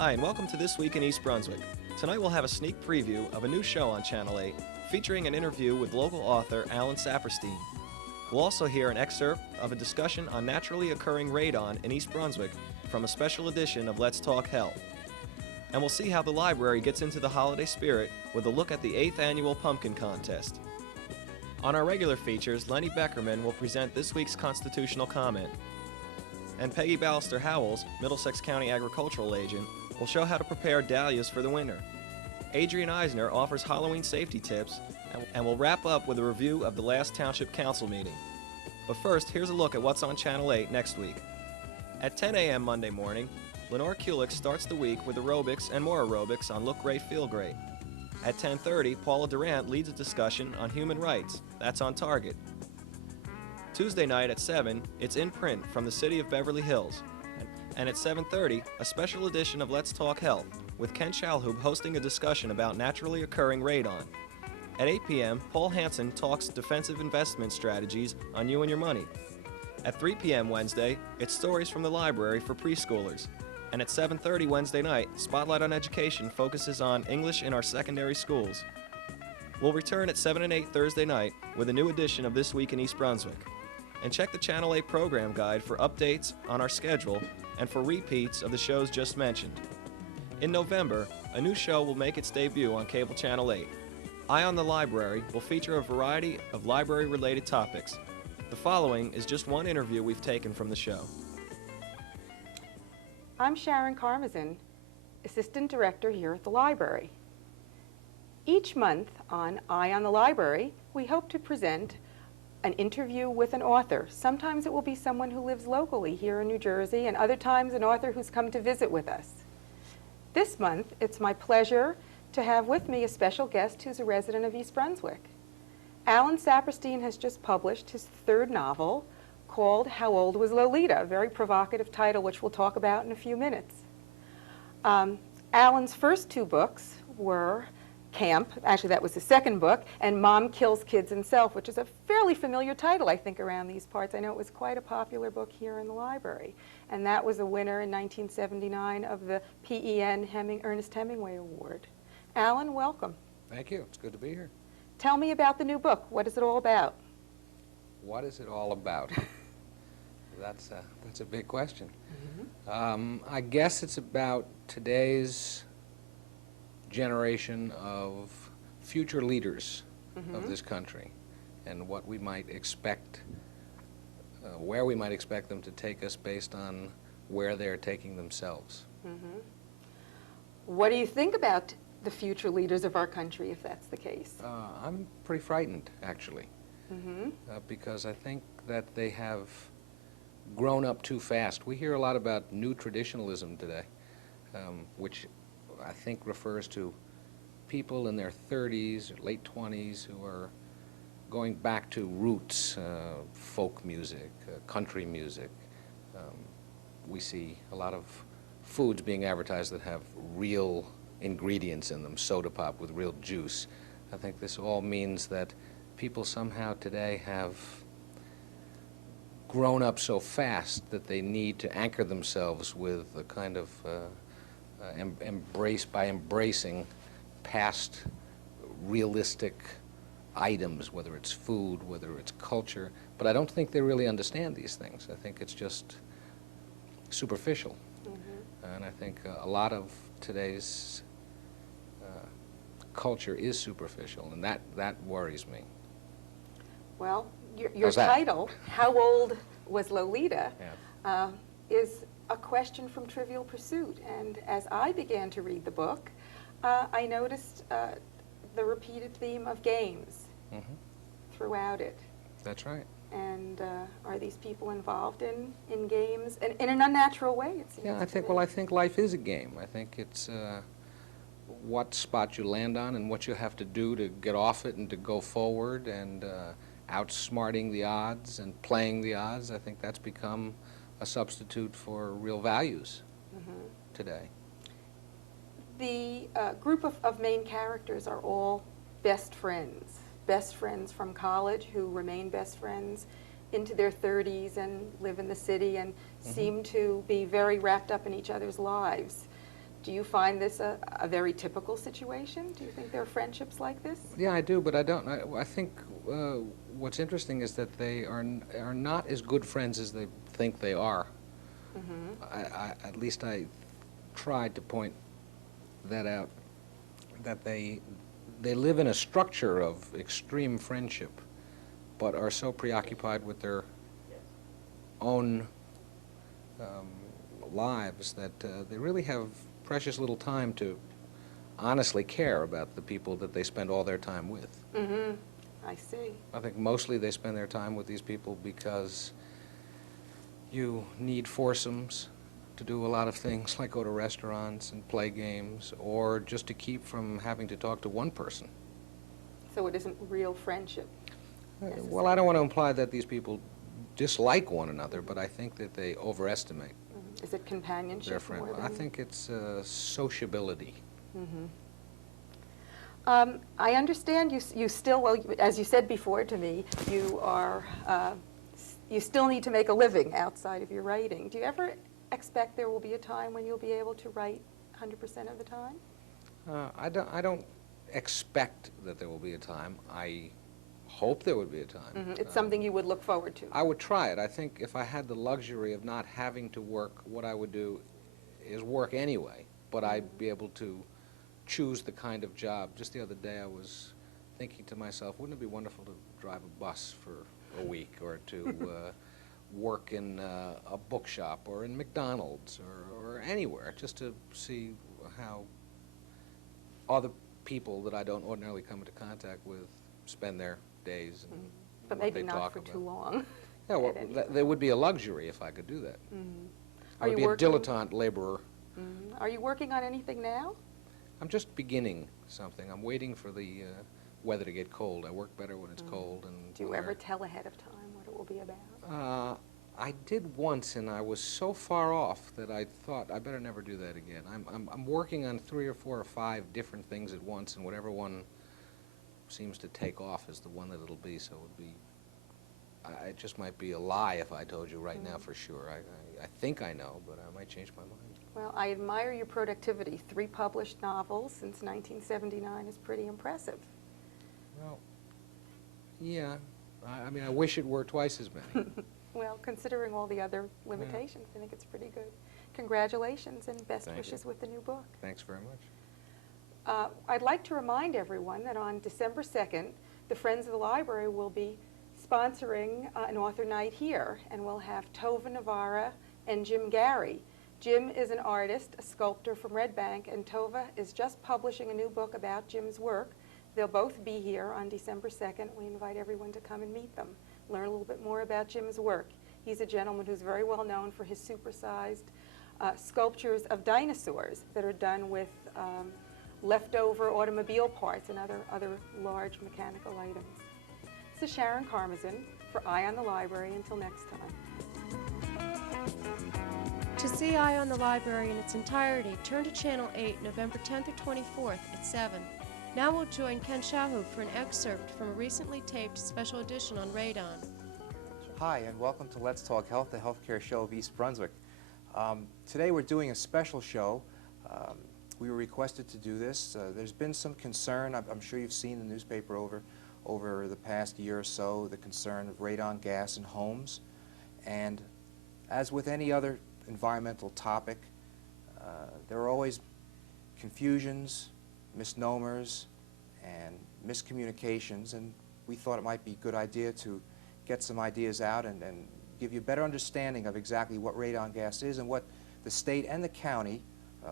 Hi, and welcome to This Week in East Brunswick. Tonight we'll have a sneak preview of a new show on Channel 8 featuring an interview with local author Alan Saperstein. We'll also hear an excerpt of a discussion on naturally occurring radon in East Brunswick from a special edition of Let's Talk Hell. And we'll see how the library gets into the holiday spirit with a look at the 8th annual pumpkin contest. On our regular features, Lenny Beckerman will present this week's constitutional comment. And Peggy Ballister-Howells, Middlesex County Agricultural Agent, will show how to prepare dahlias for the winter. Adrian Eisner offers Halloween safety tips, and we'll wrap up with a review of the last Township Council meeting. But first, here's a look at what's on Channel 8 next week. At 10 a.m. Monday morning, Lenore Kulik starts the week with aerobics and more aerobics on Look Great, Feel Great. At 10:30, Paula Durant leads a discussion on human rights. That's on Target. Tuesday night at 7, it's in print from the city of Beverly Hills. And at 7:30, a special edition of Let's Talk Health, with Ken Shalhoub hosting a discussion about naturally occurring radon. At 8 p.m., Paul Hansen talks defensive investment strategies on You and Your Money. At 3 p.m. Wednesday, it's stories from the library for preschoolers. And at 7:30 Wednesday night, Spotlight on Education focuses on English in our secondary schools. We'll return at 7 and 8 Thursday night with a new edition of This Week in East Brunswick. And check the Channel 8 program guide for updates on our schedule and for repeats of the shows just mentioned. In November, a new show will make its debut on Cable Channel 8. Eye on the Library will feature a variety of library-related topics. The following is just one interview we've taken from the show. I'm Sharon Karmazin, Assistant Director here at the library. Each month on Eye on the Library, we hope to present an interview with an author. Sometimes it will be someone who lives locally here in New Jersey, and other times an author who's come to visit with us. This month, it's my pleasure to have with me a special guest who's a resident of East Brunswick. Alan Saperstein has just published his third novel called How Old Was Lolita? A very provocative title, which we'll talk about in a few minutes. Alan's first two books were Camp, actually that was the second book, and Mom Kills Kids Himself, which is a fairly familiar title, I think, around these parts. I know it was quite a popular book here in the library. And that was a winner in 1979 of the PEN Ernest Hemingway Award. Alan, welcome. Thank you. It's good to be here. Tell me about the new book. What is it all about? What is it all about? That's a big question. Mm-hmm. I guess it's about today's generation of future leaders of this country and what we might expect, where we might expect them to take us based on where they're taking themselves. Mm-hmm. What do you think about the future leaders of our country, if that's the case? I'm pretty frightened, actually, Mm-hmm. because I think that they have grown up too fast. We hear a lot about new traditionalism today, which I think refers to people in their 30s or late 20s who are going back to roots, folk music, country music. We see a lot of foods being advertised that have real ingredients in them, soda pop with real juice. I think this all means that people somehow today have grown up so fast that they need to anchor themselves with a kind of embracing past realistic items, whether it's food, whether it's culture. But I don't think they really understand these things. I think it's just superficial. Mm-hmm. And I think a lot of today's culture is superficial, and that worries me. Well, your How's that? title, How Old Was Lolita, Yeah. is a question from Trivial Pursuit. And as I began to read the book, I noticed the repeated theme of games Mm-hmm. throughout it. That's right. And are these people involved in games in an unnatural way, it seems? Yeah, I think life is a game. I think it's what spot you land on and what you have to do to get off it and to go forward, and outsmarting the odds and playing the odds. I think that's become a substitute for real values today. The group of main characters are all best friends from college who remain best friends into their 30s and live in the city and seem to be very wrapped up in each other's lives. Do you find this a very typical situation? Do you think there are friendships like this? Yeah, I do, but I don't. I think what's interesting is that they are not as good friends as they think they are. At least I tried to point that out, that they live in a structure of extreme friendship, but are so preoccupied with their own lives that they really have precious little time to honestly care about the people that they spend all their time with. I see. I think mostly they spend their time with these people because you need foursomes to do a lot of things, like go to restaurants and play games, or just to keep from having to talk to one person. So it isn't real friendship? Well, I don't want to imply that these people dislike one another, but I think that they overestimate Is it companionship their friend. more than... I think it's sociability. I understand you still, well, as you said before to me, you still need to make a living outside of your writing. Do you ever expect there will be a time when you'll be able to write 100% of the time? I don't expect that there will be a time. I hope there would be a time. It's something you would look forward to. I would try it. I think if I had the luxury of not having to work, what I would do is work anyway, but I'd be able to choose the kind of job. Just the other day I was thinking to myself, wouldn't it be wonderful to drive a bus for a week, or to work in a bookshop or in McDonald's or anywhere, just to see how other people that I don't ordinarily come into contact with spend their days and But what maybe they not talk for about. too long. Yeah, well, there would be a luxury if I could do that. I would be a dilettante laborer. Are you working on anything now? I'm just beginning something. I'm waiting for the weather to get cold. I work better when it's cold. And Do you ever tell ahead of time what it will be about? I did once, and I was so far off that I thought I better never do that again. I'm working on 3 or 4 or 5 different things at once, and whatever one seems to take off is the one that it'll be. So it would be. It just might be a lie if I told you right now for sure. I think I know, but I might change my mind. Well, I admire your productivity. 3 published novels since 1979 is pretty impressive. Well, yeah. I mean, I wish it were twice as many. Well, considering all the other limitations, I think it's pretty good. Congratulations and best wishes with the new book. Thanks very much. I'd like to remind everyone that on December 2nd, the Friends of the Library will be sponsoring an author night here, and we'll have Tova Navarra and Jim Gary. Jim is an artist, a sculptor from Red Bank, and Tova is just publishing a new book about Jim's work. They'll both be here on December 2nd. We invite everyone to come and meet them, learn a little bit more about Jim's work. He's a gentleman who's very well known for his supersized sculptures of dinosaurs that are done with leftover automobile parts and other large mechanical items. This is Sharon Karmazin for Eye on the Library. Until next time. To see Eye on the Library in its entirety, turn to Channel 8, November 10th or 24th at 7. Now we'll join Ken Shahu for an excerpt from a recently taped special edition on Radon. Hi, and welcome to Let's Talk Health, the healthcare show of East Brunswick. Today we're doing a special show. We were requested to do this. There's been some concern. I'm sure you've seen the newspaper over the past year or so, the concern of radon gas in homes. And as with any other environmental topic, there are always confusions, misnomers, and miscommunications, and we thought it might be a good idea to get some ideas out and give you a better understanding of exactly what radon gas is and what the state and the county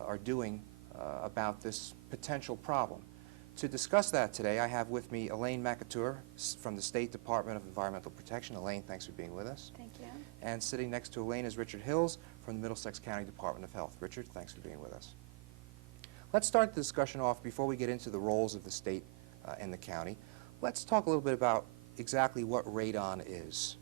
are doing about this potential problem. To discuss that today, I have with me Elaine McAtour from the State Department of Environmental Protection. Elaine, thanks for being with us. Thank you. And sitting next to Elaine is Richard Hills from the Middlesex County Department of Health. Richard, thanks for being with us. Let's start the discussion off before we get into the roles of the state and the county. Let's talk a little bit about exactly what radon is.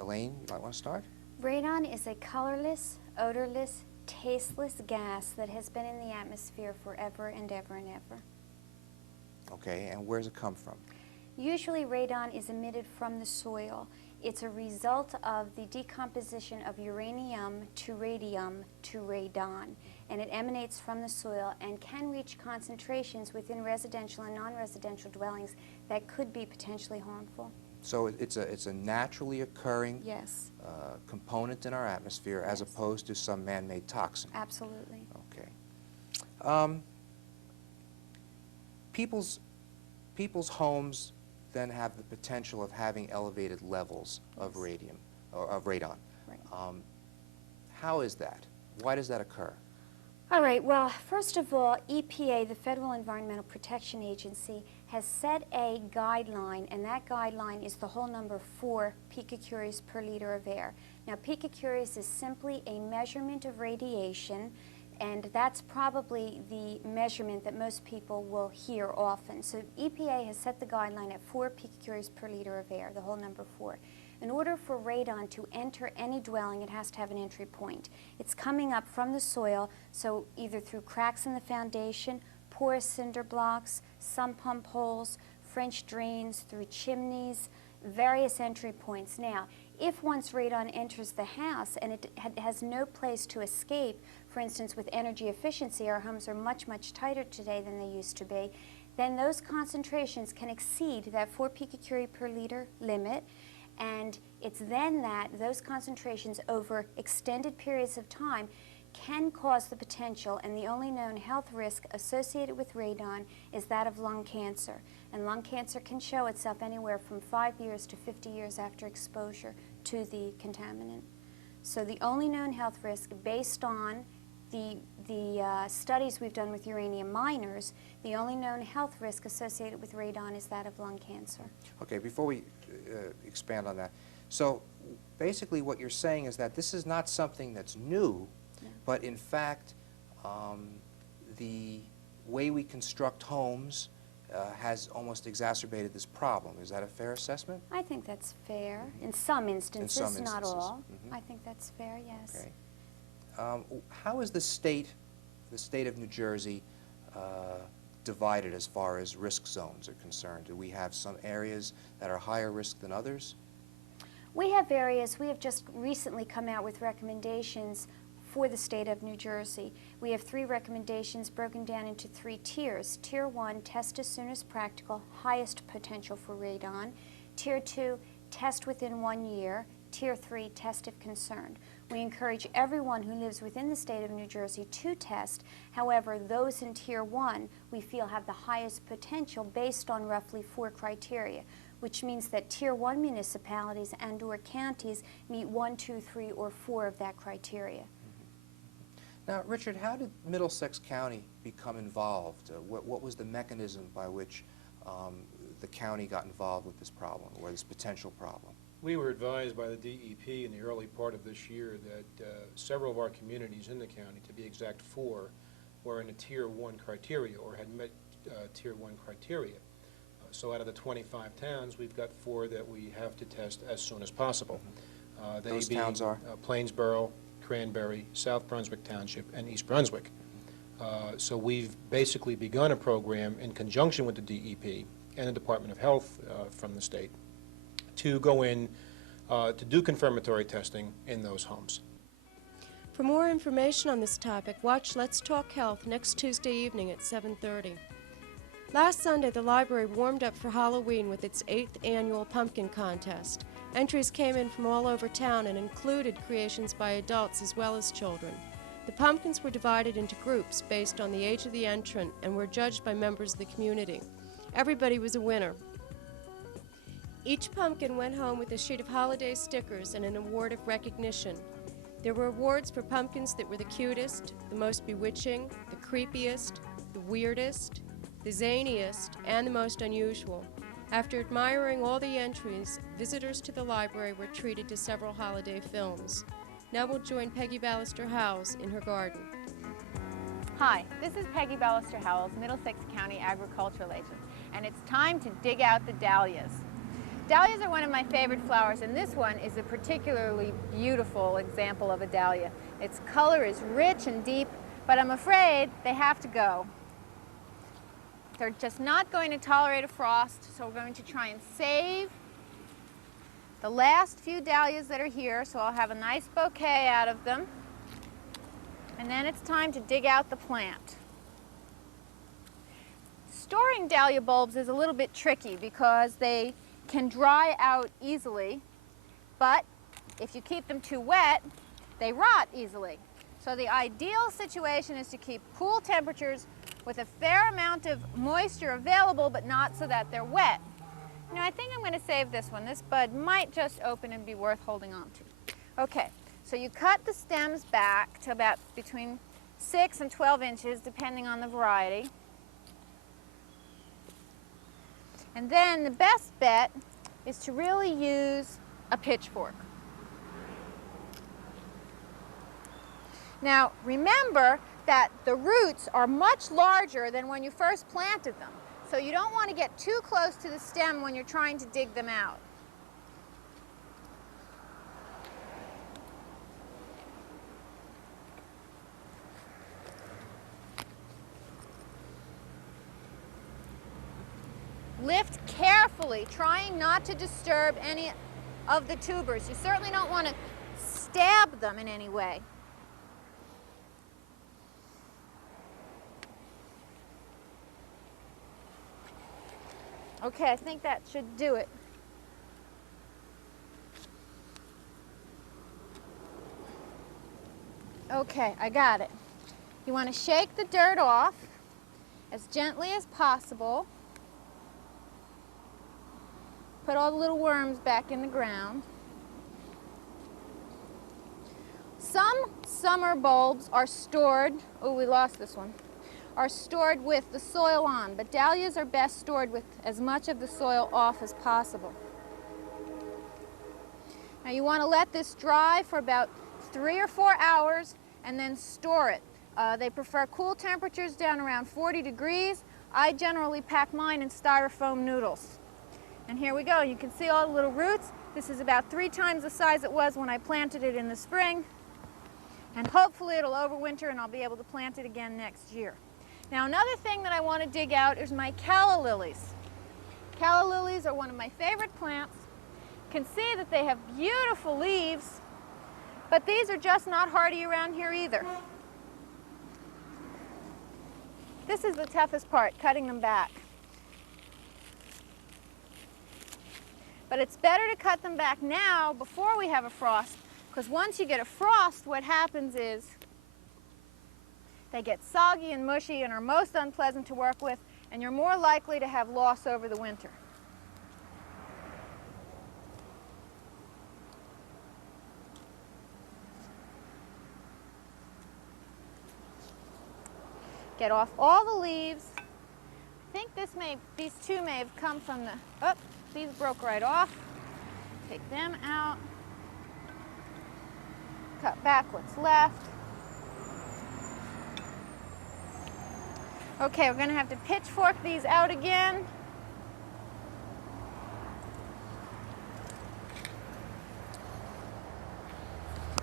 Elaine, you might want to start? Radon is a colorless, odorless, tasteless gas that has been in the atmosphere forever and ever and ever. Okay, and where does it come from? Usually radon is emitted from the soil. It's a result of the decomposition of uranium to radium to radon. and it emanates from the soil and can reach concentrations within residential and non-residential dwellings that could be potentially harmful. So it's a naturally occurring Yes, component in our atmosphere as Yes. opposed to some man-made toxin. absolutely. Okay. People's homes then have the potential of having elevated levels of Yes. radium or of radon. Right. How is that? Why does that occur? All right, well, first of all, EPA, the Federal Environmental Protection Agency, has set a guideline, and that guideline is the whole number 4 picocuries per liter of air. Now, picocuries is simply a measurement of radiation, and that's probably the measurement that most people will hear often. So EPA has set the guideline at 4 picocuries per liter of air, the whole number 4. In order for radon to enter any dwelling, it has to have an entry point. It's coming up from the soil, so either through cracks in the foundation, porous cinder blocks, sump pump holes, French drains, through chimneys, various entry points. Now, if once radon enters the house and it has no place to escape, for instance, with energy efficiency, our homes are much, much tighter today than they used to be, then those concentrations can exceed that 4 picocurie per liter limit. And it's then that those concentrations over extended periods of time can cause the potential, and the only known health risk associated with radon is that of lung cancer. And lung cancer can show itself anywhere from 5 years to 50 years after exposure to the contaminant. So the only known health risk, based on the studies we've done with uranium miners, the only known health risk associated with radon is that of lung cancer. Okay, before we expand on that, so basically what you're saying is that this is not something that's new, but in fact the way we construct homes has almost exacerbated this problem. Is that a fair assessment? I think that's fair. In some instances, some not instances. all. Mhm. I think that's fair, yes. Okay. How is the state of New Jersey divided as far as risk zones are concerned? Do we have some areas that are higher risk than others? We have areas. We have just recently come out with recommendations for the state of New Jersey. We have 3 recommendations broken down into 3 tiers. Tier 1, test as soon as practical, highest potential for radon. Tier 2, test within 1 year. Tier 3, test if concerned. We encourage everyone who lives within the state of New Jersey to test. However, those in Tier 1 we feel have the highest potential based on roughly 4 criteria, which means that Tier 1 municipalities and or counties meet 1, 2, 3, or 4 of that criteria. Now, Richard, how did Middlesex County become involved? What was the mechanism by which the county got involved with this problem, or this potential problem? We were advised by the DEP in the early part of this year that several of our communities in the county, to be exact 4, were in a Tier 1 criteria or had met Tier 1 criteria. So out of the 25 towns, we've got 4 that we have to test as soon as possible. Those towns are? Plainsboro, Cranberry, South Brunswick Township, and East Brunswick. So we've basically begun a program in conjunction with the DEP and the Department of Health from the state to go in to do confirmatory testing in those homes. For more information on this topic, watch Let's Talk Health next Tuesday evening at 7:30. Last Sunday, the library warmed up for Halloween with its 8th annual pumpkin contest. Entries came in from all over town and included creations by adults as well as children. The pumpkins were divided into groups based on the age of the entrant and were judged by members of the community. Everybody was a winner. Each pumpkin went home with a sheet of holiday stickers and an award of recognition. There were awards for pumpkins that were the cutest, the most bewitching, the creepiest, the weirdest, the zaniest, and the most unusual. After admiring all the entries, visitors to the library were treated to several holiday films. Now we'll join Peggy Ballister-Howells in her garden. Hi, this is Peggy Ballister-Howells, Middlesex County Agricultural Agent, and it's time to dig out the dahlias. Dahlias are one of my favorite flowers, and this one is a particularly beautiful example of a dahlia. Its color is rich and deep, but I'm afraid they have to go. They're just not going to tolerate a frost, so we're going to try and save the last few dahlias that are here, so I'll have a nice bouquet out of them. And then it's time to dig out the plant. Storing dahlia bulbs is a little bit tricky because they can dry out easily, but if you keep them too wet, they rot easily. So the ideal situation is to keep cool temperatures with a fair amount of moisture available, but not so that they're wet. Now I think I'm going to save this one. This bud might just open and be worth holding on to. Okay, so you cut the stems back to about between 6 and 12 inches, depending on the variety. And then the best bet is to really use a pitchfork. Now remember that the roots are much larger than when you first planted them, so you don't want to get too close to the stem when you're trying to dig them out. Lift carefully, trying not to disturb any of the tubers. You certainly don't want to stab them in any way. Okay, I think that should do it. Okay, I got it. You want to shake the dirt off as gently as possible. Put all the little worms back in the ground. Some summer bulbs are stored, oh, we lost this one, are stored with the soil on, but dahlias are best stored with as much of the soil off as possible. Now you want to let this dry for about 3 or 4 hours and then store it. They prefer cool temperatures down around 40 degrees. I generally pack mine in styrofoam noodles. And here we go. You can see all the little roots. This is about 3 times the size it was when I planted it in the spring. And hopefully it'll overwinter and I'll be able to plant it again next year. Now another thing that I want to dig out is my calla lilies. Calla lilies are one of my favorite plants. You can see that they have beautiful leaves, but these are just not hardy around here either. This is the toughest part, cutting them back. But it's better to cut them back now before we have a frost, because once you get a frost, what happens is they get soggy and mushy and are most unpleasant to work with, and you're more likely to have loss over the winter. Get off all the leaves. I think these two may have come from the, oh, these broke right off. Take them out. Cut back what's left. Okay, we're going to have to pitchfork these out again.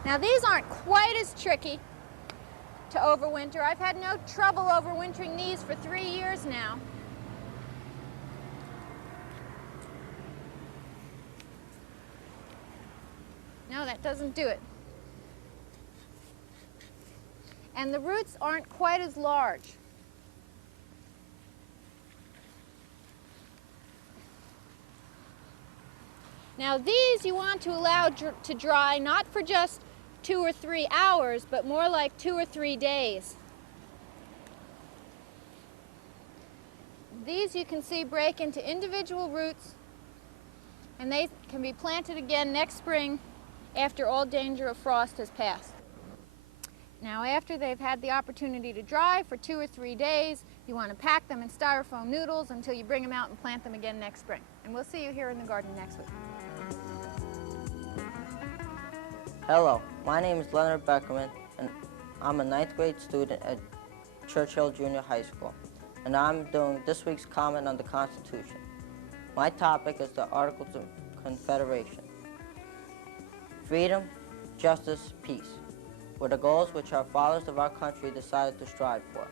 Now these aren't quite as tricky to overwinter. I've had no trouble overwintering these for 3 years now. No, that doesn't do it. And the roots aren't quite as large. Now these you want to allow to dry not for just 2 or 3 hours, but more like 2 or 3 days. These you can see break into individual roots, and they can be planted again next spring after all danger of frost has passed. Now after they've had the opportunity to dry for 2 or 3 days, you want to pack them in styrofoam noodles until you bring them out and plant them again next spring. And we'll see you here in the garden next week. Hello, my name is Leonard Beckerman, and I'm a 9th grade student at Churchill Junior High School, and I'm doing this week's comment on the Constitution. My topic is the Articles of Confederation. Freedom, justice, peace were the goals which our fathers of our country decided to strive for.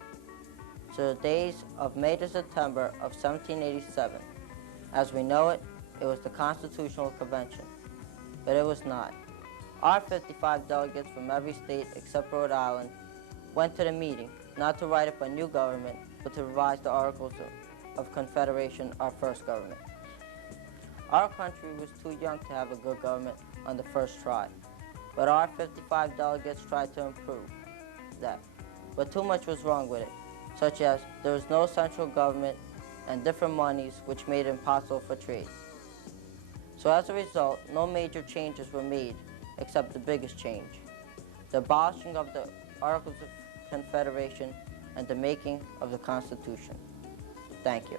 So the days of May to September of 1787, as we know it, it was the Constitutional Convention, but it was not. Our 55 delegates from every state except Rhode Island went to the meeting, not to write up a new government, but to revise the Articles of Confederation, our first government. Our country was too young to have a good government on the first try, but our 55 delegates tried to improve that. But too much was wrong with it, such as there was no central government and different monies, which made it impossible for trade. So as a result, no major changes were made, except the biggest change, the abolishing of the Articles of Confederation and the making of the Constitution. Thank you.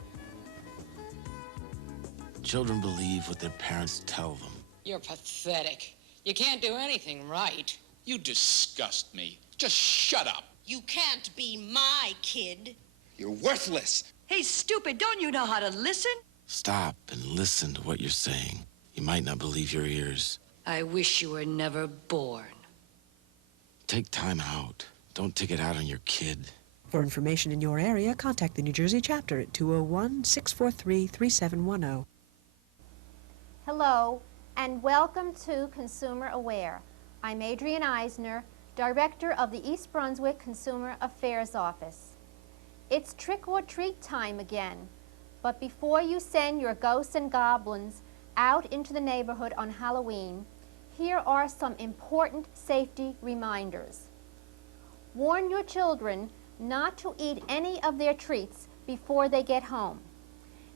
Children believe what their parents tell them. You're pathetic. You can't do anything right. You disgust me. Just shut up. You can't be my kid. You're worthless. Hey, stupid, don't you know how to listen? Stop and listen to what you're saying. You might not believe your ears. I wish you were never born. Take time out. Don't take it out on your kid. For information in your area, contact the New Jersey chapter at 201-643-3710. Hello, and welcome to Consumer Aware. I'm Adrienne Eisner, Director of the East Brunswick Consumer Affairs Office. It's trick-or-treat time again, but before you send your ghosts and goblins out into the neighborhood on Halloween, here are some important safety reminders. Warn your children not to eat any of their treats before they get home.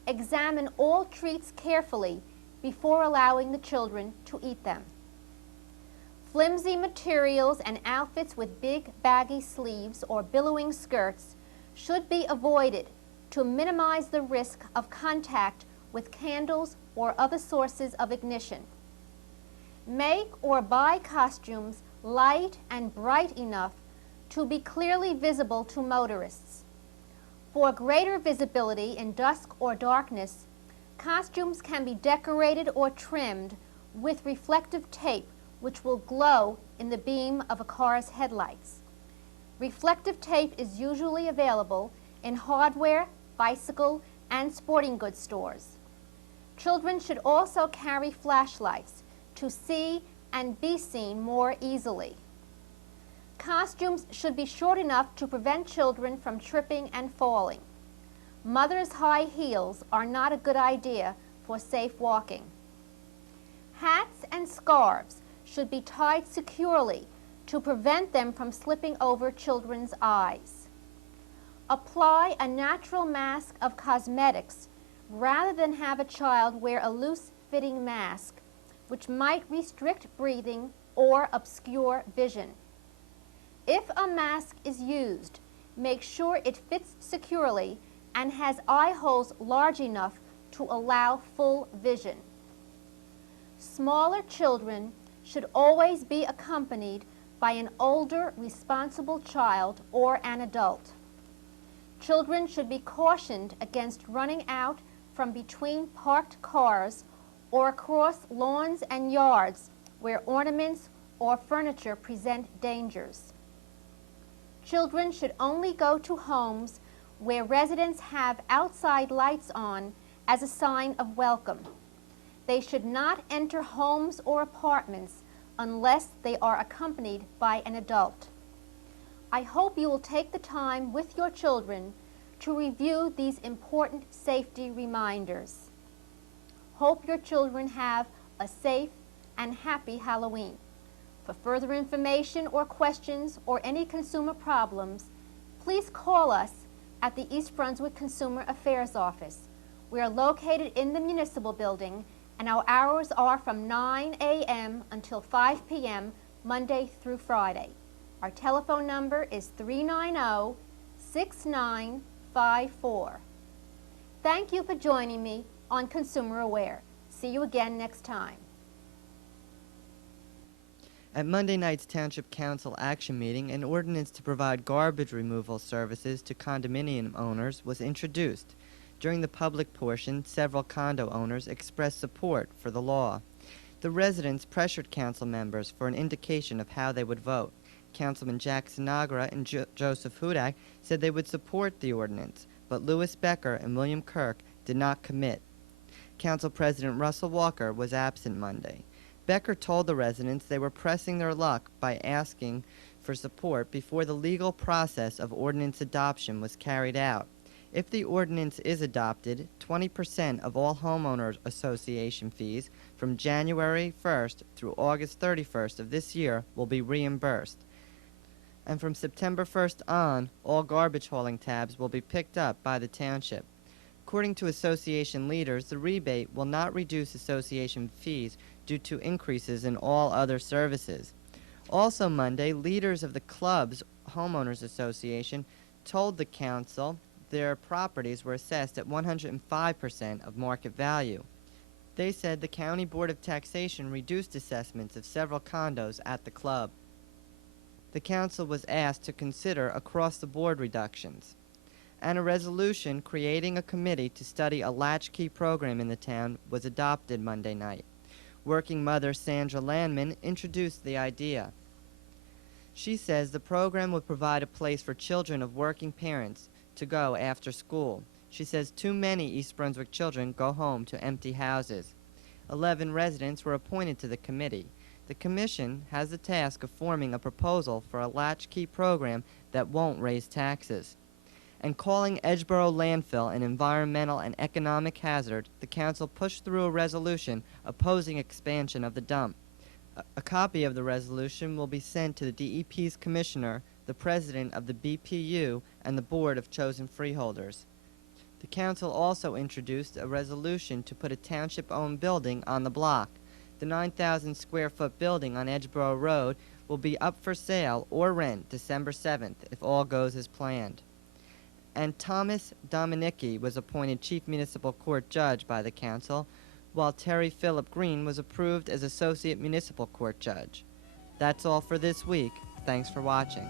Examine all treats carefully before allowing the children to eat them. Flimsy materials and outfits with big baggy sleeves or billowing skirts should be avoided to minimize the risk of contact with candles or other sources of ignition. Make or buy costumes light and bright enough to be clearly visible to motorists. For greater visibility in dusk or darkness, costumes can be decorated or trimmed with reflective tape which will glow in the beam of a car's headlights. Reflective tape is usually available in hardware, bicycle, and sporting goods stores. Children should also carry flashlights to see and be seen more easily. Costumes should be short enough to prevent children from tripping and falling. Mothers' high heels are not a good idea for safe walking. Hats and scarves should be tied securely to prevent them from slipping over children's eyes. Apply a natural mask of cosmetics rather than have a child wear a loose-fitting mask, which might restrict breathing or obscure vision. If a mask is used, make sure it fits securely and has eye holes large enough to allow full vision. Smaller children should always be accompanied by an older, responsible child or an adult. Children should be cautioned against running out from between parked cars or across lawns and yards where ornaments or furniture present dangers. Children should only go to homes where residents have outside lights on as a sign of welcome. They should not enter homes or apartments unless they are accompanied by an adult. I hope you will take the time with your children to review these important safety reminders. Hope your children have a safe and happy Halloween. For further information or questions or any consumer problems, please call us at the East Brunswick Consumer Affairs Office. We are located in the municipal building, and our hours are from 9 a.m. until 5 p.m. Monday through Friday. Our telephone number is 390-6954. Thank you for joining me on Consumer Aware. See you again next time. At Monday night's Township Council action meeting, an ordinance to provide garbage removal services to condominium owners was introduced. During the public portion, several condo owners expressed support for the law. The residents pressured council members for an indication of how they would vote. Councilman Jack Sinagra and Joseph Hudak said they would support the ordinance, but Louis Becker and William Kirk did not commit. Council President Russell Walker was absent Monday. Becker told the residents they were pressing their luck by asking for for support before the legal process of ordinance adoption was carried out. If the ordinance is adopted, 20% of all homeowners association fees from January 1st through August 31st of this year will be reimbursed. And from September 1st on, all garbage hauling tabs will be picked up by the township. According to association leaders, the rebate will not reduce association fees due to increases in all other services. Also Monday, leaders of the club's homeowners association told the council their properties were assessed at 105% of market value. They said the County Board of Taxation reduced assessments of several condos at the club. The council was asked to consider across-the-board reductions. And a resolution creating a committee to study a latchkey program in the town was adopted Monday night. Working mother Sandra Landman introduced the idea. She says the program would provide a place for children of working parents to go after school. She says too many East Brunswick children go home to empty houses. 11 residents were appointed to the committee. The commission has the task of forming a proposal for a latchkey program that won't raise taxes. And calling Edgeboro landfill an environmental and economic hazard, the council pushed through a resolution opposing expansion of the dump. A copy of the resolution will be sent to the DEP's commissioner, the president of the BPU, and the board of chosen freeholders. The council also introduced a resolution to put a township-owned building on the block. The 9,000 square foot building on Edgeboro Road will be up for sale or rent December 7th if all goes as planned. And Thomas Dominicki was appointed Chief Municipal Court Judge by the council, while Terry Phillip Green was approved as Associate Municipal Court Judge. That's all for this week. Thanks for watching.